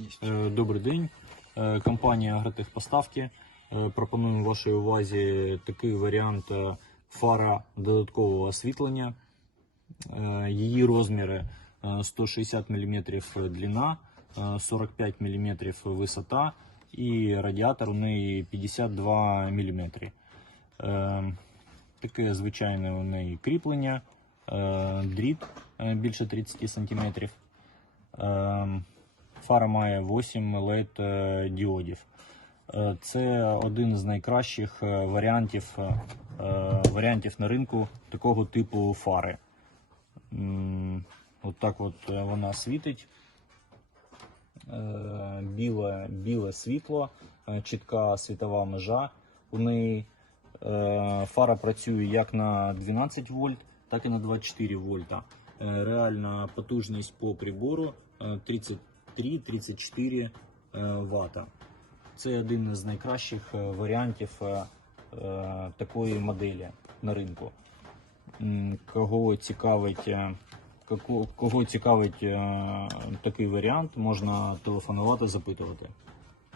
Е, Добрий день. Е, Компанія Агротехпоставки. Е, Пропонуємо вашій увазі такий варіант фара додаткового освітлення. Її розміри е, 160 мм длина, е, 45 мм висота і радіатор у неї 52 мм. Таке звичайне у неї кріплення, дріт більше 30 см. Фара має 8 LED діодів. Е, Це один з найкращих е, варіантів, е, варіантів на ринку такого типу фари. От так от вона світить. Біле, біле світло, чітка світова межа. У неї фара працює як на 12 вольт, так і на 24 вольта. Реальна потужність по прибору е, 33-34 Вт. Це один з найкращих е, варіантів е, е, такої моделі на ринку. Кого цікавить, е, кого цікавить е, такий варіант, можна телефонувати, запитувати.